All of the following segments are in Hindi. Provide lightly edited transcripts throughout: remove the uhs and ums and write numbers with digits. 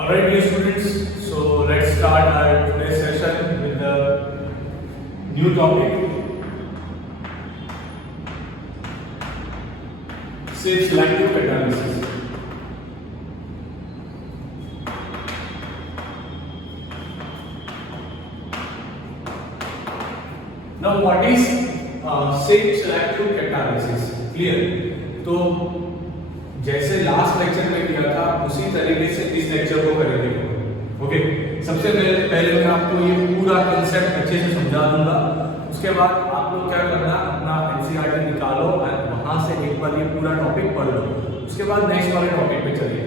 Alright, dear students, so let's start our today's session with the new topic. Say selective catalysis. Now, what is say selective catalysis? Clear? तो जैसे लास्ट लेक्चर में किया था उसी तरीके से इस लेक्चर को करेंगे। ओके, सबसे पहले मैं आपको ये पूरा कंसेप्ट अच्छे से समझा दूंगा। उसके बाद आप लोग क्या करना, अपना एनसीईआरटी निकालो और वहां से एक बार ये पूरा टॉपिक पढ़ लो। उसके बाद नेक्स्ट वाले टॉपिक पे चलिए।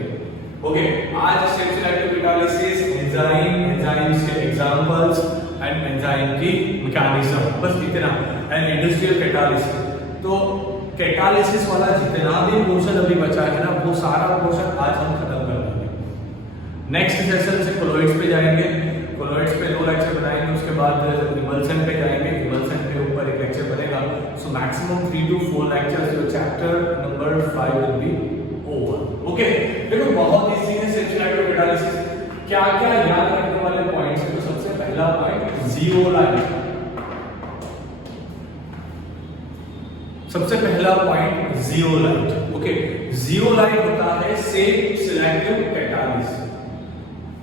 ओके, आज सेल्फ सेलेक्टिव कैटालिसिस, एंजाइम्स के एग्जांपल्स एंड एंजाइम की मैकेनिज्म, बस इतना, एंड इंडस्ट्रियल कैटालिसिस। तो कैटालिसिस वाला जितना भी पोर्शन अभी बचा है ना, वो सारा पोर्शन आज हम खत्म कर देंगे। नेक्स्ट सेशन से कोलॉइड्स पे जाएंगे, कोलॉइड्स पे 2 लेक्चर बनाएंगे। उसके बाद इमल्सन पे जाएंगे, इमल्सन के ऊपर एक लेक्चर बनेगा। सो मैक्सिमम 3 to 4 लेक्चर्स, तो chapter number 5 will be over. Okay, देखो बहुत इजी है सेल्फ सेलेक्टिव कैटालिसिस। क्या क्या याद रखने वाले पॉइंट्स हैं? तो सबसे पहला पॉइंट जियोलाइट। सबसे पहला पॉइंट जियोलाइट। ओके, जियोलाइट होता है सेल्फ सिलेक्टिव कैटालिसिस।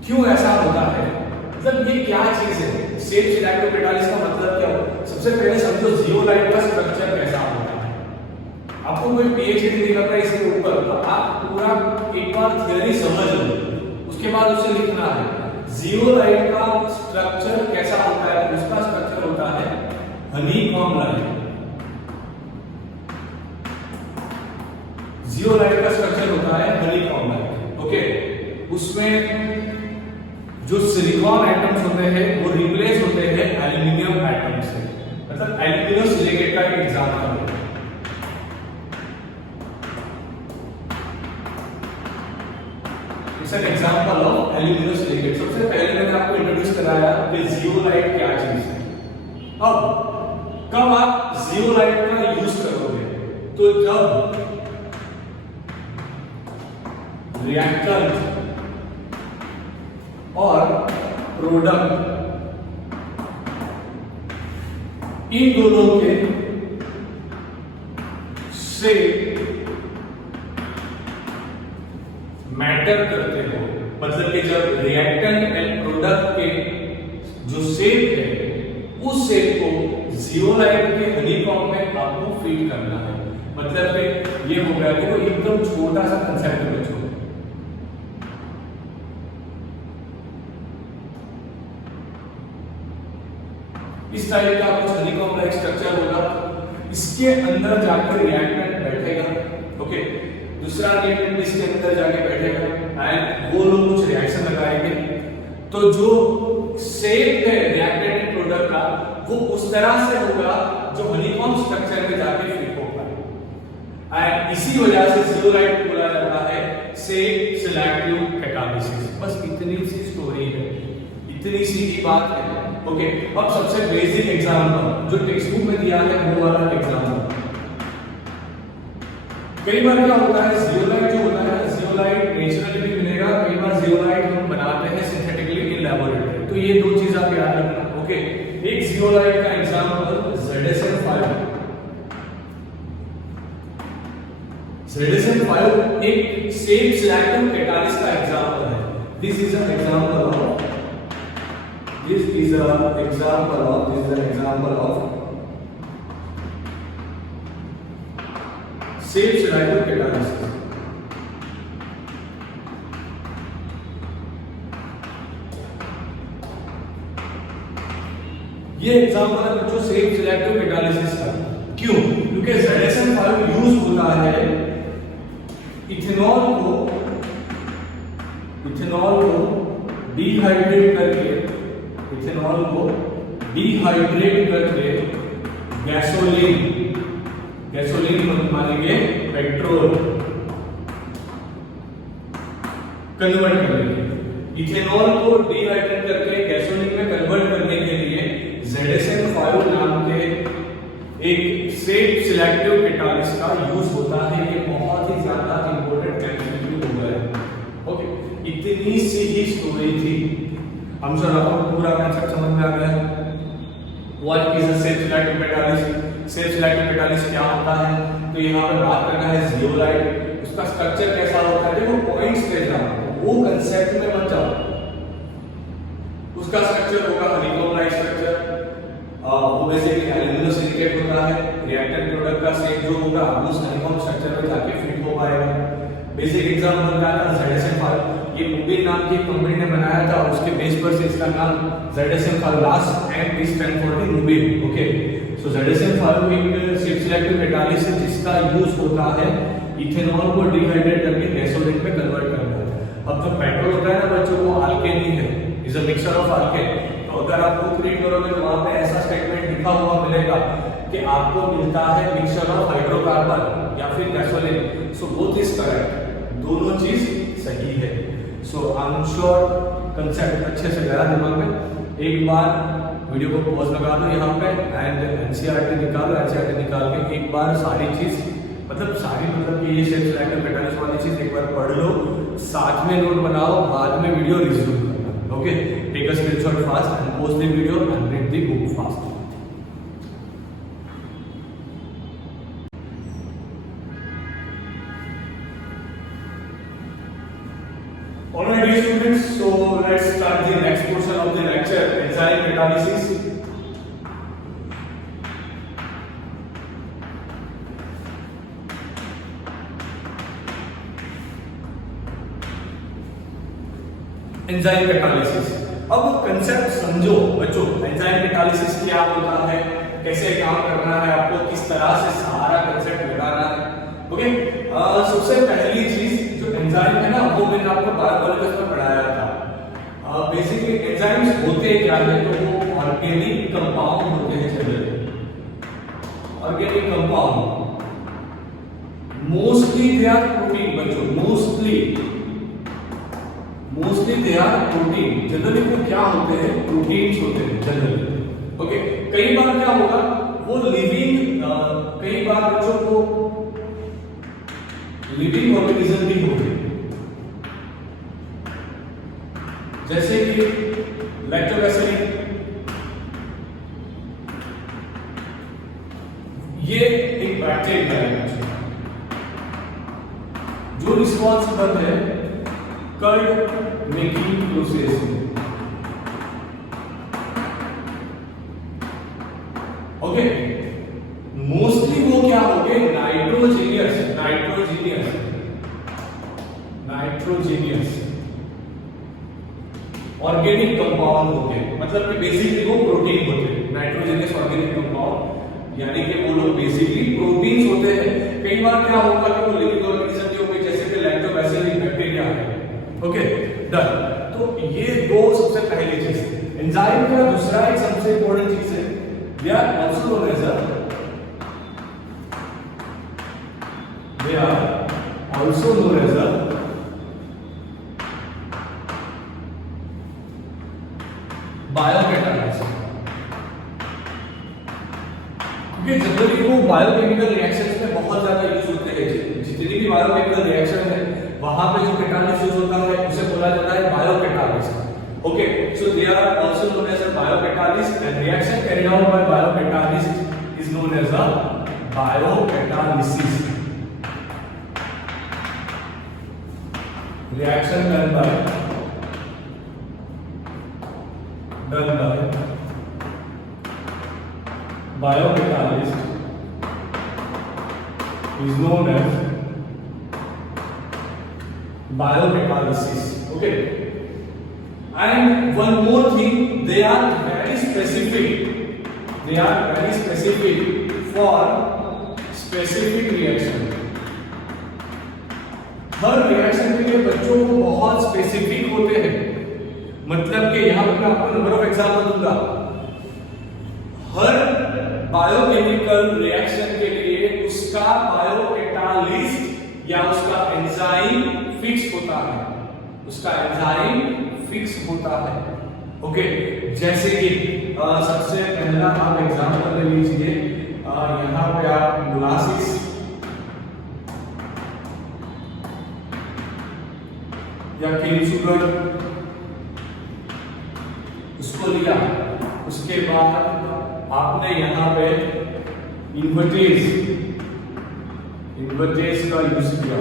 क्यों ऐसा होता है, मतलब ये क्या चीज है? सेल्फ सिलेक्टिव कैटालिसिस का मतलब क्या है? सबसे पहले समझो जियोलाइट का स्ट्रक्चर कैसा होता है। आपको कोई पीएचडी दिखा था इसके ऊपर, तो आप पूरा एक बार थ्योरी समझ लो, उसके बाद उसे लिखना है। जियोलाइट का स्ट्रक्चर कैसा होता है? उसका स्ट्रक्चर होता है हनीकॉम्ब लाइट। जियोलाइट का स्ट्रक्चर होता है हनीकॉम्ब लाइट। ओके, उसमें जो सिलिकॉन एटम्स होते हैं वो रिप्लेस होते हैं एल्युमिनियम एटम से, मतलब एल्युमिनियम सिलिकेट का एक एग्जांपल है। It's an example of aluminium silicate. सबसे पहले मैंने आपको इंट्रोड्यूस कराया कि जियोलाइट क्या चीज है। अब कब आप जियोलाइट का यूज करोगे? तो जब रिएक्टेंट और प्रोडक्ट इन दोनों के से मैटर करते हो, मतलब कि जब रिएक्टेंट एंड प्रोडक्ट के जो शेप है उस शेप को जियोलाइट के हनीकॉम्ब में आपको फीड करना है। मतलब कि ये हो गया कि वो एकदम छोटा सा कंसेप्ट है बच्चों। इस टाइप का कुछ हनीकॉम्ब लाइक स्ट्रक्चर होगा, इसके अंदर जाकर रिएक्टेंट बैठेगा। ओके, दूसरा रिएक्टेंट इसके अंदर जाके बैठेगा एंड वो लोग कुछ रिएक्शन लगाएंगे। तो जो शेप है रिएक्टेंट प्रोडक्ट का वो उस तरह से होगा जो हनीकॉम्ब स्ट्रक्चर में जाके फिट होगा। एंड इसी वजह से जियोलाइट बोला जाता है सेल्फ सिलेक्टिव कैटालिसिस। बस इतनी सी स्टोरी है, इतनी सी ही बात है। ओके, अब सबसे बेसिक एग्जांपल जो टेक्स्ट बुक में दिया है वो वाला एग्जांपल। कई बार क्या होता है, जियोलाइट जो होता है, जियोलाइट नेचुरली भी मिलेगा, कई बार जियोलाइट हम बनाते हैं सिंथेटिकली इन लैबोरेटरी। तो ये 2 चीज आप याद रखना। ओके, एक जियोलाइट का एग्जांपल ZSN5। ZSN5 एक सेल्फ सिलेक्टिव कैटालिसिस का एग्जांपल है। This is an example of This is an example of self selective catalysis. ये एग्जांपल है बच्चों सेल्फ सिलेक्टिव कैटालिसिस का। क्यों? क्योंकि ZSN5 यूज होता है इथेनॉल को डिहाइड्रेट करके, इथेनॉल को डिहाइड्रेट करके गैसोलीन मानेंगे पेट्रोल कन्वर्ट करने। इथेनॉल को डिहाइड्रेट करके गैसोलीन में कन्वर्ट करने के लिए ZSN5 नाम के एक सेल्फ सिलेक्टिव कैटालिसिस का यूज होता है। ये बहुत ही ज्यादा इंपॉर्टेंट केमिस्ट्री हो गया है। ओके, इतनी सी ही उसका स्ट्रक्चर कैसा होता है, देखो पॉइंट्स पे जाओ, वो कंसेप्ट में मत जाओ। उसका स्ट्रक्चर होगा हनीकॉम्ब लाइक स्ट्रक्चर, वो बेसिकली एल्यूमिनियम सिलिकेट होता है, रिएक्टेंट प्रोडक्ट का सेट जो होगा उस हनीकॉम्ब स्ट्रक्चर में जाके फिट हो पाएगा। बेसिक एग्जांपल क्या था, ZSM5, ये मुबीन नाम की कंपनी ने बनाया था, उसके बेस पर से इसका नाम ZSM5, last M is stand for the मुबीन। ओके, सो ZSM5 एक शिप सिलेक्टिव कैटालिसिस जिसका यूज होता है इथेनॉल को डिहाइड्रेट करके गैसोलीन में कन्वर्ट करना है। अब जो पेट्रोल होता है ना बच्चों, वो अल्केन ही है, is a mixture of alkane. तो अगर आप बुक रीड करोगे तो वहां पे ऐसा स्टेटमेंट लिखा हुआ मिलेगा कि आपको मिलता है मिक्सचर ऑफ हाइड्रोकार्बन या फिर gasoline. So both is correct, दोनों चीज सही है। सो आई एम श्योर कंसेप्ट अच्छे से गया दिमाग में। एक बार वीडियो को पॉज लगा दो यहाँ पे एंड एनसीईआरटी निकालो, एनसीईआरटी निकाल के एक बार सारी चीज मतलब कि ये शेप सिलेक्टिव कैटालिसिस वाली चीज एक बार पढ़ लो, साथ में नोट बनाओ, बाद में वीडियो रिज्यूम करना। Okay, take a screenshot fast and post the video and read the book fast. Alright dear students, so let's start the next portion of the lecture, enzyme catalysis. Enzyme catalysis. अब कंसेप्ट समझो बच्चों, एंजाइम कैटालिसिस क्या होता है, कैसे काम करना है, आपको किस तरह से सारा कंसेप्ट लगाना है। ओके, सबसे पहली चीज जो एंजाइम है ना, वो मैंने आपको बायोलॉजी में पढ़ाया था। बेसिकली एंजाइम्स होते क्या है, तो वो ऑर्गेनिक कंपाउंड होते हैं। Generally organic compound, mostly they are protein बच्चों, mostly they are protein. Generally वो क्या होते हैं, प्रोटीन्स होते हैं जनरली। ओके, कई बार क्या होगा, वो लिविंग, कई बार बच्चों को लिविंग ऑर्गेनिज्म भी होते हैं, जैसे कि लैक्टोबैसिलस, ये एक बैक्टीरिया है जो रिस्पॉन्सिबल है कर्ड मेकिंग प्रोसेस में। ओके, मोस्टली वो क्या हो गए, नाइट्रोजीनियस ऑर्गेनिक कंपाउंड होते हैं, मतलब कि बेसिकली वो प्रोटीन होते हैं। नाइट्रोजीनियस ऑर्गेनिक कंपाउंड यानी कि वो लोग बेसिकली प्रोटीन्स होते हैं। कई बार क्या होगा कि वो लिविंग ऑर्गेनिज्म जो होंगे, जैसे कि लैक्टोबैसिलस बैक्टीरिया है। Okay, done. तो ये दो सबसे पहली चीज। एंजाइम का दूसरा एक सबसे इंपॉर्टेंट चीज है, they are also known as biocatalyst. क्योंकि जनरली वो बायोकेमिकल रिएक्शंस में बहुत ज्यादा यूज होते हैं। जितनी भी बायोकेमिकल रिएक्शन है वहां पे जो कैटालिस्ट यूज होता है उसे बोला जाता है biocatalyst. Okay, so they are also known as a biocatalyst and reaction carried out by biocatalyst is known as a biocatalysis. Reaction done by biocatalyst is known as biocatalysis. Okay, and one more thing, they are very specific for specific reaction। Her reaction के लिए बच्चों को बहुत स्पेसिफिक होते हैं। मतलब कि यहां पर मैं आपको नंबर ऑफ एग्जांपल दूंगा। हर बायोकेमिकल रिएक्शन के लिए उसका बायोकैटालिस्ट या उसका एंजाइम फिक्स होता है। ओके, जैसे कि सबसे पहला आप एग्जांपल ले लीजिए, यहां पे आप मोलासिस या केन शुगर उसको लिया, उसके बाद आपने यहां पे इन्वर्टेज इन्वर्टेज का यूज किया,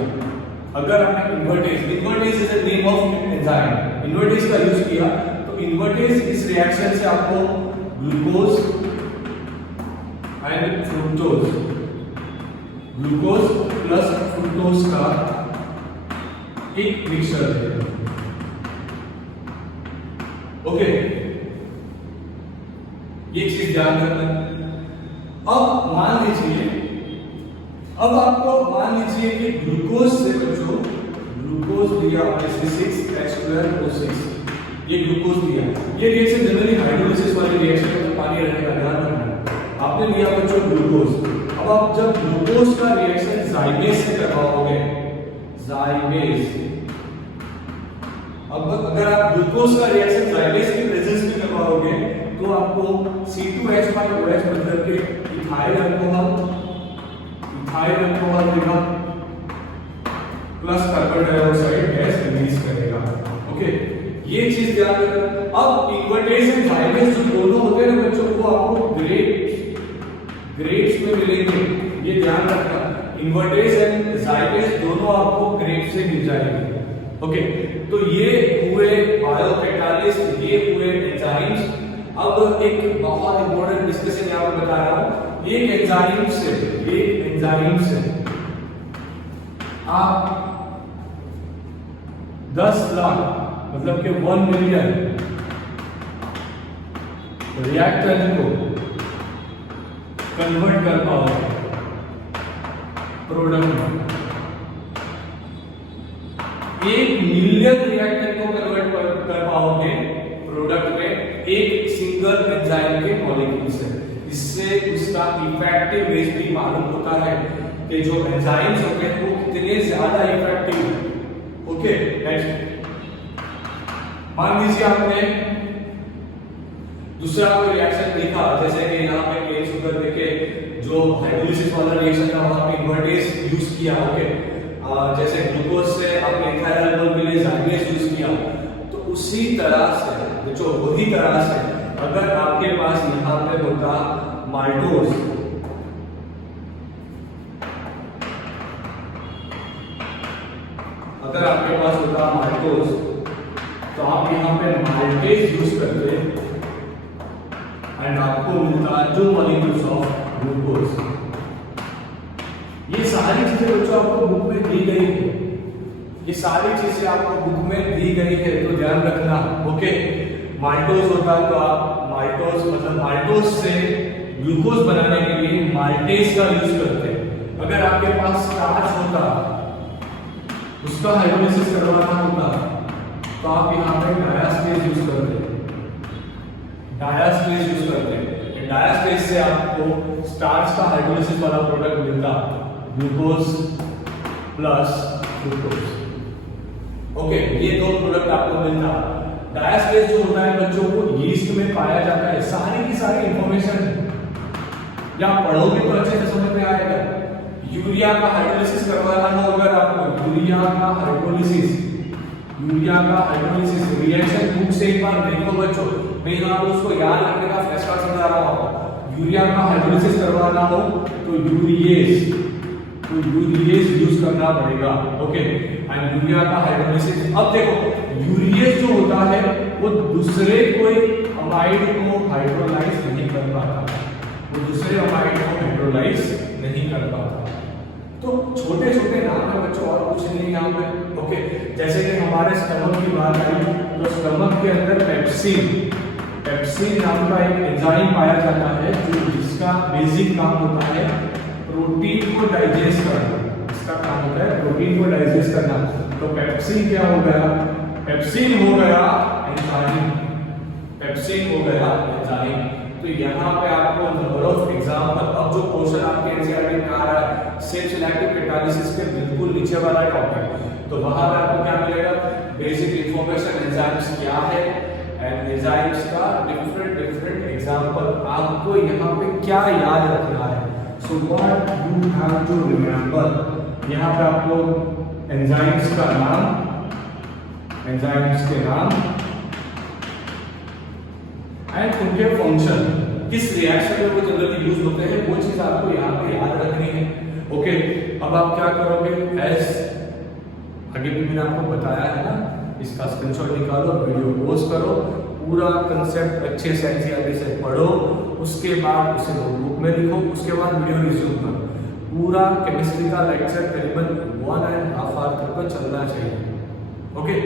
अगर आपने invertase is the name of enzyme, invertase का यूज किया तो इन्वर्टेज इस रिएक्शन से आपको glucose and fructose, glucose plus fructose का एक मिक्सचर देगा। ओके, ये चीज ध्यान रखना। अब मान लीजिए, अब आपको मान लीजिए कि ग्लूकोज से बच्चों ग्लूकोज दिया आपने 6H12O6, ये ग्लूकोज दिया, ये रिएक्शन जनरली हाइड्रोलिसिस वाली रिएक्शन में पानी रहने का ध्यान रखना। आपने लिया बच्चों ग्लूकोज, अब आप जब ग्लूकोज का रिएक्शन जाइमेज से करवाओगे, जाइमेज, अब अगर आप ग्लूकोज का रिएक्शन जाइमेज की प्रेजेंस में करवाओगे तो आपको C2H5OH बदल के इथाइल अल्कोहल देगा plus carbon dioxide gas release करेगा। ओके, ये चीज ध्यान रखना। अब इन्वर्टेज एंड जाइमेज जो दोनों होते हैं ना बच्चों, वो आपको ग्रेड्स में मिलेंगे, ये ध्यान रखना। इन्वर्टेज एंड जाइमेज दोनों आपको ग्रेड से मिल जाएंगे। ओके, तो ये हुए बायोकैटालिस्ट, ये हुए एंजाइम्स। अब एक बहुत इंपॉर्टेंट डिस्कशन यहाँ पर बता रहा हूं, एक एंजाइम से आप 10 लाख मतलब कि 1 मिलियन रिएक्टेंट को कन्वर्ट कर पाओगे प्रोडक्ट में। 1 मिलियन रिएक्टेंट को कन्वर्ट कर पाओगे प्रोडक्ट में एक सिंगल एंजाइम के मॉलिक्यूल से। इससे उसका इफेक्टिव रेंज भी मालूम होता है कि जो एंजाइम्स होते हैं वो कितने ज्यादा इफेक्टिव है। ओके, नेक्स्ट मान लीजिए आपने दूसरा कोई रिएक्शन देखा, जैसे कि यहाँ पे केन शुगर देखे जो हाइड्रोलिसिस वाला रिएक्शन था, वहां पे इन्वर्टेज यूज किया। ओके, जैसे ग्लूकोज से आपने इथाइल अल्कोहल के लिए जाइमेज यूज किया, तो उसी तरह से जो वही तरह से अगर आपके पास यहाँ पे होता माल्टोज, अगर आपके पास होता माल्टोज तो आप यहाँ पे माल्टेज यूज करते एंड आपको मिलता जो मॉलिक्यूल्स ऑफ ग्लूकोज। ये सारी चीजें बच्चों आपको बुक में दी गई है, ये सारी चीजें आपको बुक में दी गई है, तो ध्यान रखना। ओके, माल्टोज होता तो आप माल्टोज मतलब माल्टोज से ग्लूकोज बनाने के लिए माल्टेज का यूज करते। अगर आपके पास स्टार्च होता, उसका हाइड्रोलिसिस करवाना होता, तो आप यहाँ पे डायास्टेज यूज करते, डायास्टेज यूज करते। डायास्टेज से आपको स्टार्च का हाइड्रोलिसिस वाला प्रोडक्ट मिलता, ग्लूकोज प्लस ग्लूकोज। ओके, ये दो प्रोडक्ट आपको मिलता। डायास्टेज जो होता है बच्चों को यीस्ट में पाया जाता है। सारी की सारी इंफॉर्मेशन या पढ़ोगे तो अच्छे से समझ में आएगा। यूरिया का हाइड्रोलिसिस करवाना हो अगर आपको, यूरिया का हाइड्रोलिसिस रिएक्शन बुक से एक बार देखो बच्चों, मैं आपको उसको याद रखने का फैसला समझा रहा हूं। यूरिया का हाइड्रोलिसिस करवाना हो तो यूरिएज यूज करना पड़ेगा। ओके, एंड यूरिया का हाइड्रोलिसिस, अब देखो यूरिएज जो होता है वो दूसरे कोई अमाइड को हाइड्रोलाइज नहीं कर पाता, वो दूसरे अमाइड को हाइड्रोलाइज नहीं कर पाता। तो छोटे छोटे नाम है बच्चों, और कुछ नहीं यहाँ पे। ओके, जैसे कि हमारे स्टमक की बात आई तो स्टमक के अंदर पेप्सिन नाम का एक एंजाइम पाया जाता है जो जिसका बेसिक काम होता है प्रोटीन को डाइजेस्ट करना। इसका काम होता है प्रोटीन को डाइजेस्ट करना। तो पेप्सिन क्या हो गया? पेप्सिन हो गया एंजाइम, पेप्सिन हो गया एंजाइम। तो यहाँ पे आपको नंबर ऑफ एग्जांपल, अब जो क्वेश्चन आपके एनसीईआरटी में आ रहा है सेल्फ सिलेक्टिव कैटालिसिस के बिल्कुल नीचे वाला टॉपिक, तो वहां पे आपको क्या मिलेगा? बेसिक इंफॉर्मेशन एंजाइम्स क्या है एंड एंजाइम्स का डिफरेंट एग्जांपल। आपको यहाँ पे क्या याद रखना है? So what you have to remember, यहाँ पे आपको एंजाइम्स का नाम, एंजाइम्स के नाम एंड उनके फंक्शन, किस रिएक्शन में वो जनरली यूज होते हैं, वो चीज आपको यहाँ पे याद रखनी है। ओके, अब आप क्या करोगे, एज आगे भी मैंने आपको बताया है ना, इसका स्क्रीनशॉट निकालो, वीडियो पॉज करो, पूरा कंसेप्ट अच्छे से एनसीईआरटी से पढ़ो, उसके बाद उसे नोटबुक में लिखो, उसके बाद वीडियो रिज्यूम करो। पूरा केमिस्ट्री का लेक्चर करीबन 1.5 आवर तक का चलना चाहिए। Okay,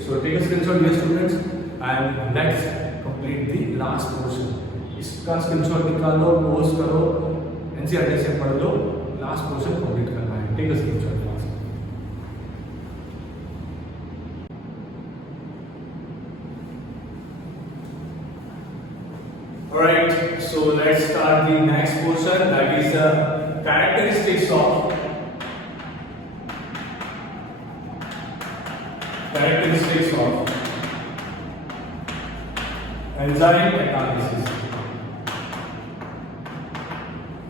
so take a screenshot dear students and let's complete the last portion. इसका स्क्रीनशॉट निकालो, पॉज करो, एनसीईआरटी से पढ़ लो, लास्ट पोर्शन कंप्लीट करना है। Take a screenshot. Alright, so let's start the next portion, that is characteristics of enzyme catalysis.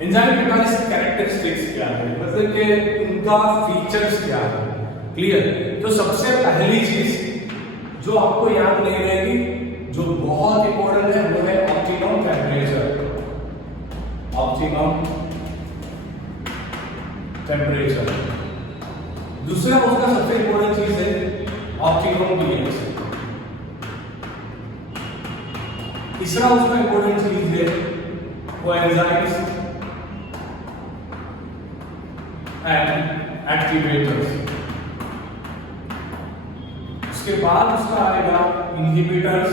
Enzyme catalysis characteristics क्या है, मतलब कि उनका फीचर्स क्या है। क्लियर? तो सबसे पहली चीज जो आपको याद नहीं रहेगी, जो बहुत इंपॉर्टेंट है, वो है ऑप्टिमम टेम्परेचर। Optimum temperature. दूसरा उसका सबसे इंपॉर्टेंट चीज है ऑप्टिमम पीएच। तीसरा उसका इंपॉर्टेंट चीज है वो एंजाइम्स एंड एक्टिवेटर्स। उसके बाद उसका आएगा इनहिबिटर्स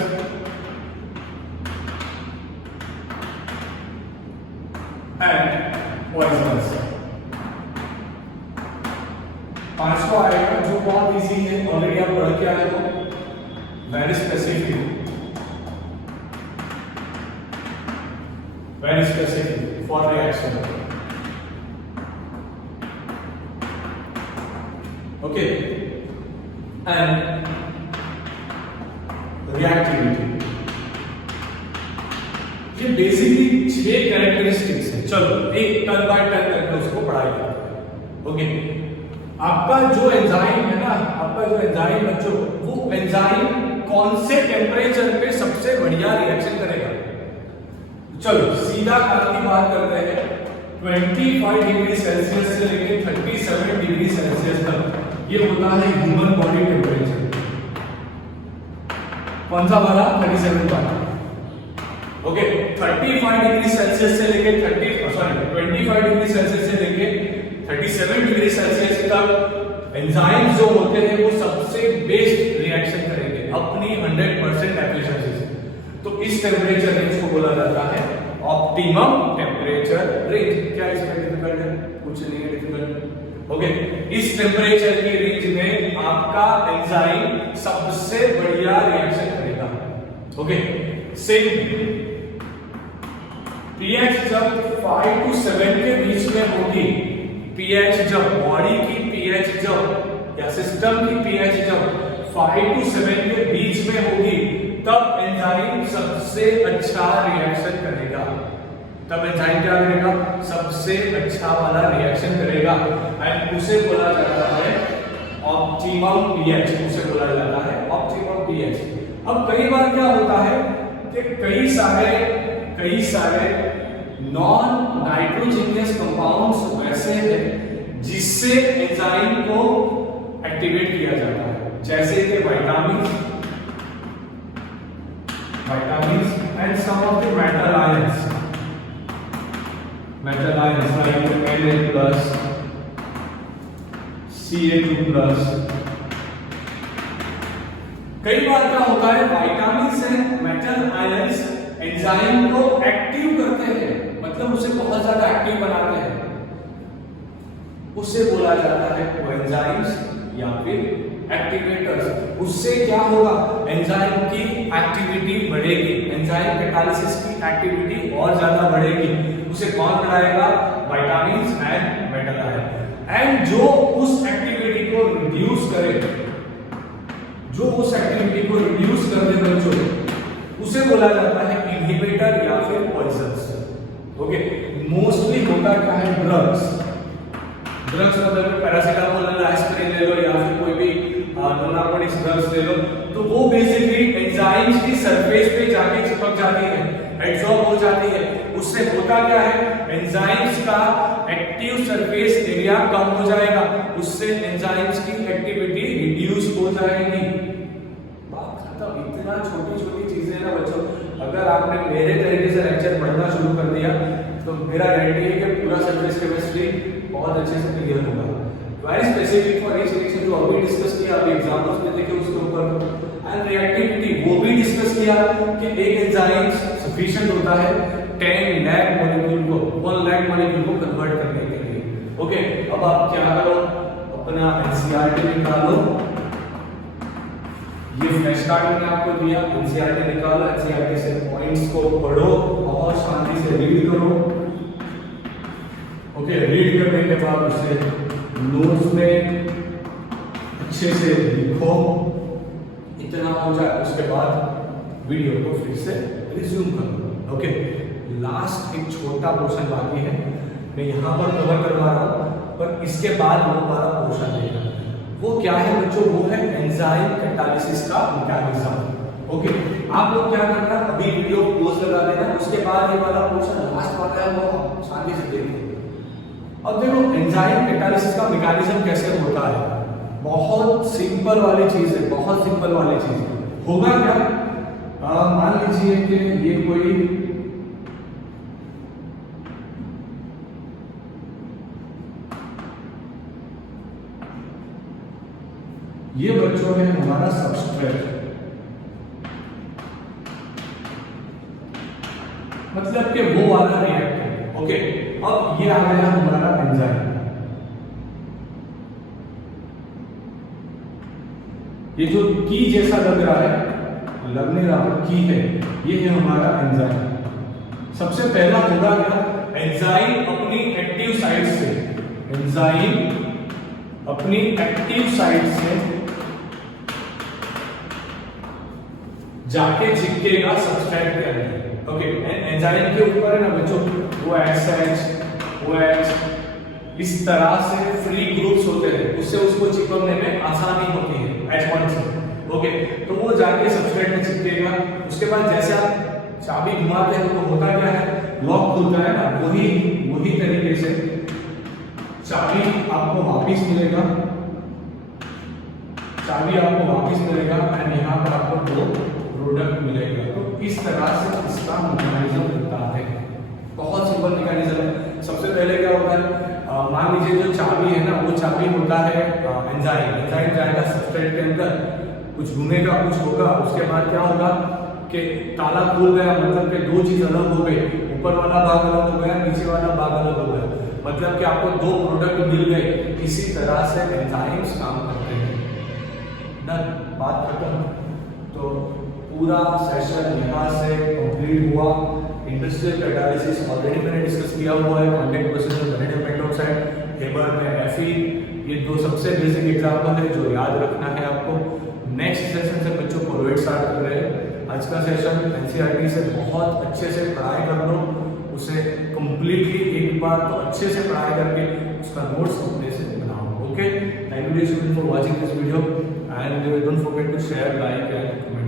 एंड पॉइजनर्स। पांचवा आएगा जो बहुत इजी है, ऑलरेडी आप पढ़ के आए हो, very specific for reaction. Okay, and reactivity. ये बेसिकली 6 कैरेक्टरिस्टिक्स है। चलो एक टर्न बाय टर्न करके उसको पढ़ाई करते हैं। ओके, आपका जो एंजाइम है ना, आपका जो एंजाइम बच्चों, वो एंजाइम कौन से टेम्परेचर पे सबसे बढ़िया रिएक्शन करेगा। चलो सीधा काम की बात करते हैं। 25 डिग्री सेल्सियस से लेकर 37 डिग्री सेल्सियस तक ये होता है ह्यूमन बॉडी टेम्परेचर। कौन सा वाला? 37 वाला। ओके, 35 डिग्री सेल्सियस से लेके 25 डिग्री सेल्सियस से लेके 37 डिग्री सेल्सियस तक एंजाइम्स जो होते हैं वो सबसे बेस्ट रिएक्शन करेंगे अपनी 100% एफिशिएंसी से। तो इस टेम्परेचर रेंज को बोला जाता है ऑप्टिमम टेम्परेचर रेंज। क्या इसमें डिफिकल्ट है? कुछ नहीं है डिफिकल्ट। ओके, इस टेम्परेचर की रेंज में आपका एंजाइम सबसे बढ़िया रिएक्शन करेगा। ओके, सेम पीएच जब 5 to 7 के बीच में होगी, पीएच जब बॉडी की पीएच जब या सिस्टम की पीएच जब 5 to 7 के बीच में होगी, तब एंजाइम सबसे अच्छा रिएक्शन करेगा। तब एंजाइम क्या करेगा? सबसे अच्छा वाला रिएक्शन करेगा एंड उसे बोला जाता है ऑप्टिमम पीएच। उसे बोला जाता है ऑप्टिमम पीएच। अब कई बार क्या होता है कि कई सारे नॉन नाइट्रोजनियस कंपाउंड्स वैसे हैं जिससे एंजाइम को एक्टिवेट किया जाता है, जैसे कि vitamin and some of the metal ions like Na+, Ca2+। कई बार क्या होता है, vitamin and metal ions enzyme को एक्टिव करते हैं, मतलब उसे बहुत ज्यादा एक्टिव बनाते हैं। उसे बोला जाता है कोएंजाइम्स या फिर एक्टिवेटर्स। उससे क्या होगा? एंजाइम की एक्टिविटी बढ़ेगी, एंजाइम कैटालिसिस की एक्टिविटी और ज्यादा बढ़ेगी। उसे कौन बढ़ाएगा? Vitamins and metal ion. And जो उस एक्टिविटी को रिड्यूस करे, कर दे बच्चों, उसे बोला जाता है इनहिबिटर या फिर पॉइजन्स। ओके, मोस्टली होता क्या है? ड्रग्स मतलब पैरासिटामोल ले लो, एस्पिरिन ले लो या फिर कोई भी नॉन नार्कोटिक्स ड्रग्स ले लो, तो वो बेसिकली एंजाइम्स की सरफेस पे जाके चिपक जाती है, एब्जॉर्ब हो जाती है। उससे होता क्या है? एंजाइम्स का एक्टिव सरफेस एरिया कम हो जाएगा, उससे एंजाइम्स की एक्टिविटी रिड्यूस हो जाएगी। बात खत्म। इतना छोटी छोटी चीजें हैं ना बच्चों, अगर आपने मेरे तरीके से लेक्चर पढ़ना शुरू कर दिया तो मेरा गारंटी है कि पूरा सरफेस केमिस्ट्री बहुत अच्छे से क्लियर होगा। Very specific for each reaction जो अभी डिस्कस किया, अभी एग्जांपल्स में देखे उसके ऊपर, एंड रिएक्टिविटी वो भी डिस्कस किया कि एक एंजाइम सफिशिएंट होता है 10 लाख मॉलिक्यूल को 1 लाख मॉलिक्यूल को कन्वर्ट करने के लिए। ओके, अब आप क्या करो, अपना एनसीईआरटी निकालो। ये फ्लैश कार्ड मैंने आपको दिया, एनसीईआरटी निकालो, एनसीईआरटी से पॉइंट्स को पढ़ो, बहुत शांति से रीड करो। ओके, रीड करने के बाद उसे नोट्स में अच्छे से लिखो। इतना हो जाए उसके बाद वीडियो को फिर से रिज्यूम करो। ओके, लास्ट एक छोटा पोर्शन बाकी है, मैं यहाँ पर कवर करवा रहा हूँ, पर इसके बाद वो हमारा पोर्शन देगा। वो क्या है बच्चों? वो है एंजाइम कैटालिसिस का मैकेनिज्म। ओके, आप लोग क्या करना, अभी वीडियो पॉज लगा देना, उसके बाद ये वाला पोर्शन लास्ट वाला है वो शांति से देखो। अब देखो एंजाइम कैटालिसिस का मैकेनिज्म कैसे होता है। बहुत सिंपल वाली चीज है, बहुत सिंपल वाली चीज है। होगा क्या, मान लीजिए कि ये कोई ये बच्चों है हमारा सबस्ट्रेट, मतलब कि वो वाला रिएक्टर। ओके, अब ये आ गया हमारा एंजाइम। ये जो की जैसा लग रहा है, लग नहीं रहा की है, ये है हमारा एंजाइम। सबसे पहला होगा क्या, एंजाइम अपनी एक्टिव साइट से, एंजाइम अपनी एक्टिव साइट से जाके चिपकेगा सबस्ट्रेट के अंदर। ओके, एंजाइम के ऊपर है ना बच्चों वो OH, OH इस तरह से फ्री ग्रुप्स होते हैं, उससे उसको चिपकने में आसानी होती है H1 से। ओके, तो वो जाके सबस्ट्रेट में चिपकेगा। उसके बाद जैसे आप चाबी घुमाते हैं तो होता क्या है, लॉक खुलता है ना, वही तरीके से चाबी आपको वापस मिलेगा, चाबी आपको वापस मिलेगा एंड यहाँ पर आपको दो प्रोडक्ट मिलेगा। तो इस तरह से इसका मैकेनिज्म होता है। बहुत सिंपल मैकेनिज्म है। सबसे पहले क्या होता है, मान लीजिए जो चाबी है ना, वो चाबी होता है एंजाइम जाएगा सबस्ट्रेट के अंदर, कुछ घूमेगा, कुछ होगा, उसके बाद क्या होगा कि ताला खुल गया, मतलब कि दो चीज अलग हो गई, ऊपर वाला भाग अलग हो गया, नीचे वाला भाग अलग हो गया, मतलब कि आपको दो प्रोडक्ट मिल गए। इसी तरह से एंजाइम्स काम करते हैं। डन, बात खत्म। तो पूरा सेशन यहाँ से कंप्लीट हुआ। इंडस्ट्रियल कैटालिसिस ऑलरेडी मैंने डिस्कस किया हुआ है, कॉन्टैक्ट प्रोसेस में वैनेडियम पेंटोक्साइड, हेबर में Fe, ये दो सबसे बेसिक एग्जांपल है जो याद रखना है आपको। नेक्स्ट सेशन से बच्चों कोलोइड स्टार्ट कर रहे हैं। आज का सेशन एनसीईआरटी से बहुत अच्छे से पढ़ाई कर लो, उसे कंप्लीटली एक बार तो अच्छे से पढ़ाई करके उसका नोट्स अपने से बनाओ। Okay, thank you for watching this video and don't forget to share, like and comment.